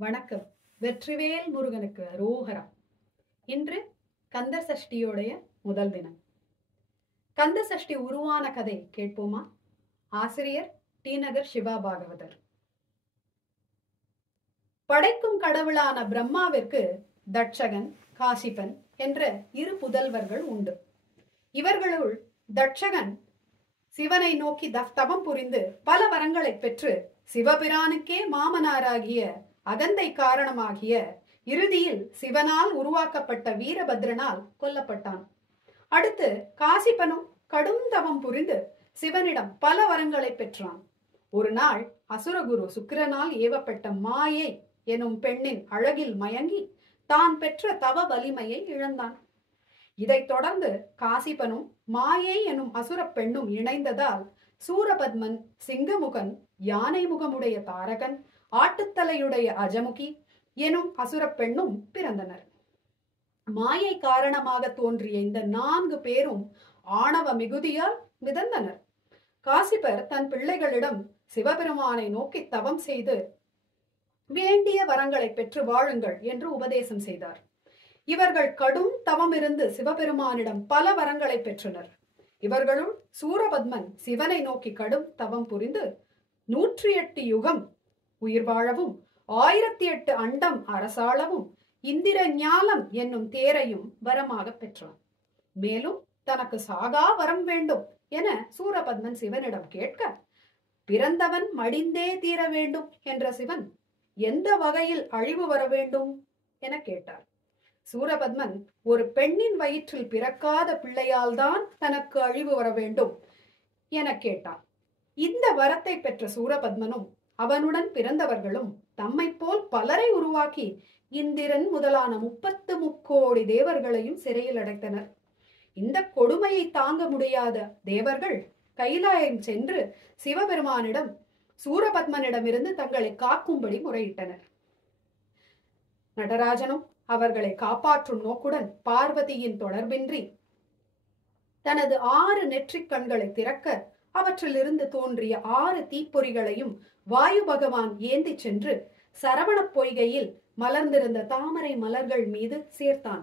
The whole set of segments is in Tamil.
வணக்கம். வெற்றிவேல் முருகனுக்கு அரோகரா. இன்று கந்த சஷ்டியோடைய முதல் தினம். கந்த சஷ்டி உருவான கதை கேட்போமா? ஆசிரியர் டி நகர் சிவா பாகவதர். படைக்கும் கடவுளான பிரம்மாவிற்கு தட்சகன், காசிபன் என்ற இரு புதல்வர்கள் உண்டு. இவர்களுள் தட்சகன் சிவனை நோக்கி தவம் புரிந்து பல வரங்களை பெற்று சிவபிரானுக்கே மாமனாராகிய அகந்தை காரணமாகிய இறுதியில் சிவனால் உருவாக்கப்பட்ட வீரபத்ரனால் கொல்லப்பட்டான். அடுத்து காசிபனும் கடும் தவம் புரிந்து சிவனிடம் பல வரங்களை பெற்றான். ஒரு நாள் அசுரகுரு சுக்கிரனால் ஏவப்பட்ட மாயை எனும் பெண்ணின் அழகில் மயங்கி தான் பெற்ற தவ வலிமையை இழந்தான். இதைத் தொடர்ந்து காசிபனும் மாயை எனும் அசுர பெண்ணும் இணைந்ததால் சூரபத்மன், சிங்கமுகன், யானை முகமுடைய தாரகன், ஆட்டுத்தலையுடைய அஜமுகி எனும் அசுர பெண்ணும் பிறந்தனர். மாயை காரணமாக தோன்றிய இந்த 4 பேரும் ஆணவ மிகுதியால் மிதந்தனர். காசிபர் தன் பிள்ளைகளிடம் சிவபெருமானை நோக்கி தவம் செய்து வேண்டிய வரங்களை பெற்று வாழுங்கள் என்று உபதேசம் செய்தார். இவர்கள் கடும் தவம் இருந்து சிவபெருமானிடம் பல வரங்களை பெற்றனர். இவர்களுள் சூரபத்மன் சிவனை நோக்கி கடும் தவம் புரிந்து 108 யுகம் உயிர் வாழவும் 1008 அண்டம் அரசாளவும் இந்திர ஞாலம் என்னும் தேரையும் வரமாக பெற்றான். மேலும் தனக்கு சாகா வரம் வேண்டும் என சூரபத்மன் சிவனிடம் கேட்க, பிறந்தவன் மடிந்தே தீர வேண்டும் என்ற சிவன் எந்த வகையில் அழிவு வர வேண்டும் என கேட்டார். சூரபத்மன் ஒரு பெண்ணின் வயிற்றில் பிறக்காத பிள்ளையால் தான் தனக்கு அழிவு வர வேண்டும் என கேட்டான். இந்த வரத்தை பெற்ற சூரபத்மனும் அவனுடன் பிறந்தவர்களும் தம்மை போல் பலரை உருவாக்கி இந்திரன் முதலான 30 முக்கோடி தேவர்களையும் சிறையில் அடைத்தனர். இந்த கொடுமையை தாங்க முடியாத தேவர்கள் கைலாயம் சென்று சிவபெருமானிடம் சூரபத்மனிடமிருந்து தங்களை காக்கும்படி முறையிட்டனர். நடராஜனும் அவர்களை காப்பாற்றும் நோக்குடன் பார்வதியின் தொடர்பின்றி தனது 6 நெற்றிக் கண்களை திறக்க அவற்றிலிருந்து தோன்றிய 6 தீப்பொறிகளையும் வாயு பகவான் ஏந்தி சென்று சரவண பொய்கையில் மலர்ந்திருந்த தாமரை மலர்கள் மீது சேர்த்தான்.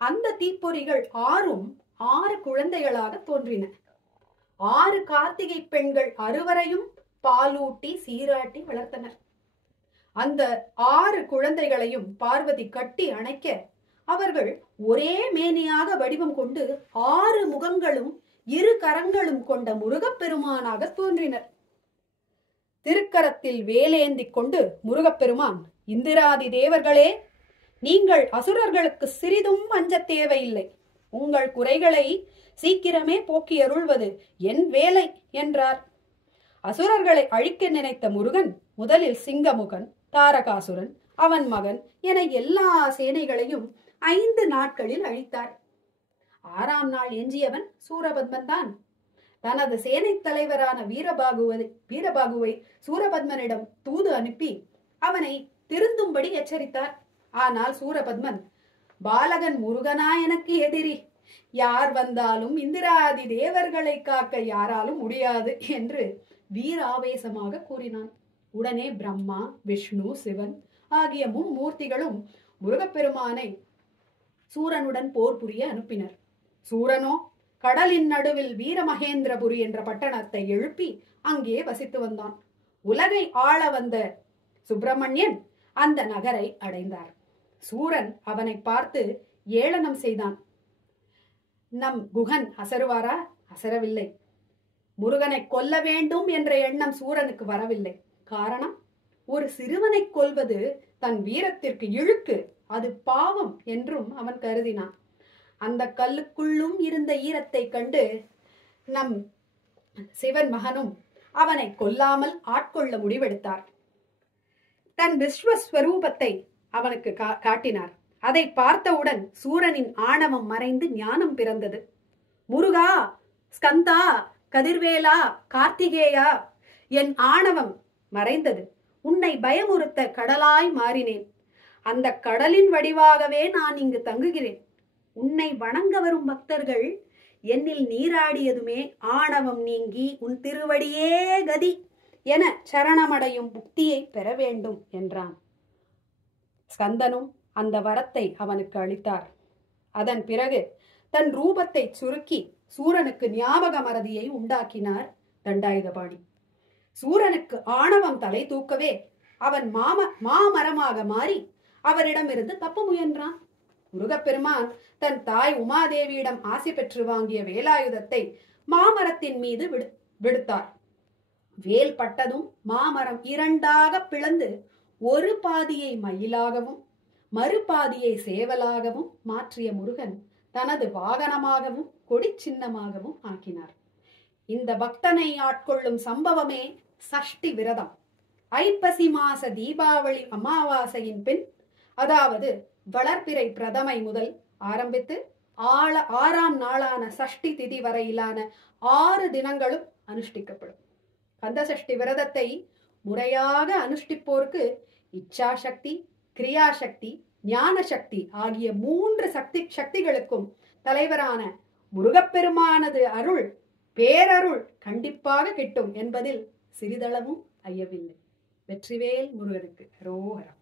அந்த தீப்பொறிகள் 6ம் 6 குழந்தைகளாக தோன்றின. 6 கார்த்திகை பெண்கள் 6வரையும் பாலூட்டி சீராட்டி வளர்த்தனர். அந்த 6 குழந்தைகளையும் பார்வதி கட்டி அணைக்க அவர்கள் ஒரே மேனியாக வடிவம் கொண்டு 6 முகங்களும் 2 கரங்களும் கொண்ட முருகப்பெருமானாக தோன்றினர். திருக்கரத்தில் வேலேந்தி கொண்டு முருகப்பெருமான், இந்திராதி தேவர்களே, நீங்கள் அசுரர்களுக்கு சிறிதும் அஞ்ச தேவையில்லை. உங்கள் குறைகளை சீக்கிரமே போக்கி அருள்வது என் வேலை என்றார். அசுரர்களை அழிக்க நினைத்த முருகன் முதலில் சிங்கமுகன், தாரகாசுரன், அவன் மகன் என எல்லா சேனைகளையும் 5 நாட்களில் அழித்தார். 6ஆம் நாள் எஞ்சியவன் சூரபத்மன் தான். தனது சேனை தலைவரான வீரபாகுவை சூரபத்மனிடம் தூது அனுப்பி அவனை திருந்தும்படி எச்சரித்தார். ஆனால் சூரபத்மன், பாலகன் முருகனா எனக்கு எதிரி, யார் வந்தாலும் இந்திராதி தேவர்களை காக்க யாராலும் முடியாது என்று வீராவேசமாக கூறினான். உடனே பிரம்மா, விஷ்ணு, சிவன் ஆகிய மும்மூர்த்திகளும் முருகப்பெருமானை சூரனுடன் போர் புரிய அனுப்பினர். சூரனோ கடலின் நடுவில் வீரமகேந்திரபுரி என்ற பட்டணத்தை எழுப்பி அங்கே வசித்து வந்தான். உலகை ஆள வந்த சுப்பிரமணியன் அந்த நகரை அடைந்தார். சூரன் அவனை பார்த்து ஏளனம் செய்தான். நம் குகன் அசருவாரா? அசரவில்லை. முருகனை கொல்ல வேண்டும் என்ற எண்ணம் சூரனுக்கு வரவில்லை. காரணம், ஒரு சிறுவனை கொல்வது தன் வீரத்திற்கு இழுக்கு, அது பாவம் என்றும் அவன் கருதினான். அந்த கல்லுக்குள்ளும் இருந்த ஈரத்தை கண்டு நம் சிவன் மகனும் அவனை கொல்லாமல் ஆட்கொள்ள முடிவெடுத்தார். தன் விஸ்வஸ்வரூபத்தை அவனுக்கு காட்டினார். அதை பார்த்தவுடன் சூரனின் ஆணவம் மறைந்து ஞானம் பிறந்தது. முருகா, ஸ்கந்தா, கதிர்வேலா, கார்த்திகேயா, என் ஆணவம் மறைந்தது. உன்னை பயமுறுத்த கடலாய் மாறினேன். அந்த கடலின் வடிவாகவே நான் இங்கு தங்குகிறேன். உன்னை வணங்க வரும் பக்தர்கள் என்னில் நீராடியதுமே ஆணவம் நீங்கி உன் திருவடியே கதி என சரணமடையும் புக்தியை பெற வேண்டும் என்றான். ஸ்கந்தனும் அந்த வரத்தை அவனுக்கு அளித்தார். அதன் பிறகு தன் ரூபத்தை சுருக்கி சூரனுக்கு ஞாபக மறதியை உண்டாக்கினார் தண்டாயுதபாணி. சூரனுக்கு ஆணவம் தலை தூக்கவே அவன் மாமரமாக மாறி அவரிடமிருந்து தப்ப முயன்றான். முருகப்பெருமான் தன் தாய் உமாதேவியிடம் ஆசி பெற்று வாங்கிய வேலாயுதத்தை மாமரத்தின் மீது விடுத்தார். வேல் பட்டதும் மாமரம் இரண்டாக பிளந்து ஒரு பாதியை மயிலாகவும் மறுபாதியை சேவலாகவும் மாற்றிய முருகன் தனது வாகனமாகவும் கொடி சின்னமாகவும் ஆக்கினார். இந்த பக்தனை ஆட்கொள்ளும் சம்பவமே சஷ்டி விரதம். ஐப்பசி மாச தீபாவளி அமாவாசையின் பின், அதாவது வளர்பிறை பிரதமை முதல் ஆரம்பித்து 6ஆம் நாளான சஷ்டி திதி வரையிலான 6 தினங்களும் அனுஷ்டிக்கப்படும். கந்த சஷ்டி விரதத்தை முறையாக அனுஷ்டிப்போருக்கு இச்சாசக்தி, கிரியாசக்தி, ஞான சக்தி ஆகிய 3 சக்திகளுக்கும் தலைவரான முருகப்பெருமானது அருள், பேரருள் கண்டிப்பாக கிட்டும் என்பதில் சிறிதளவும் ஐயமில்லை. வெற்றிவேல் முருகனுக்கு அரோகரா.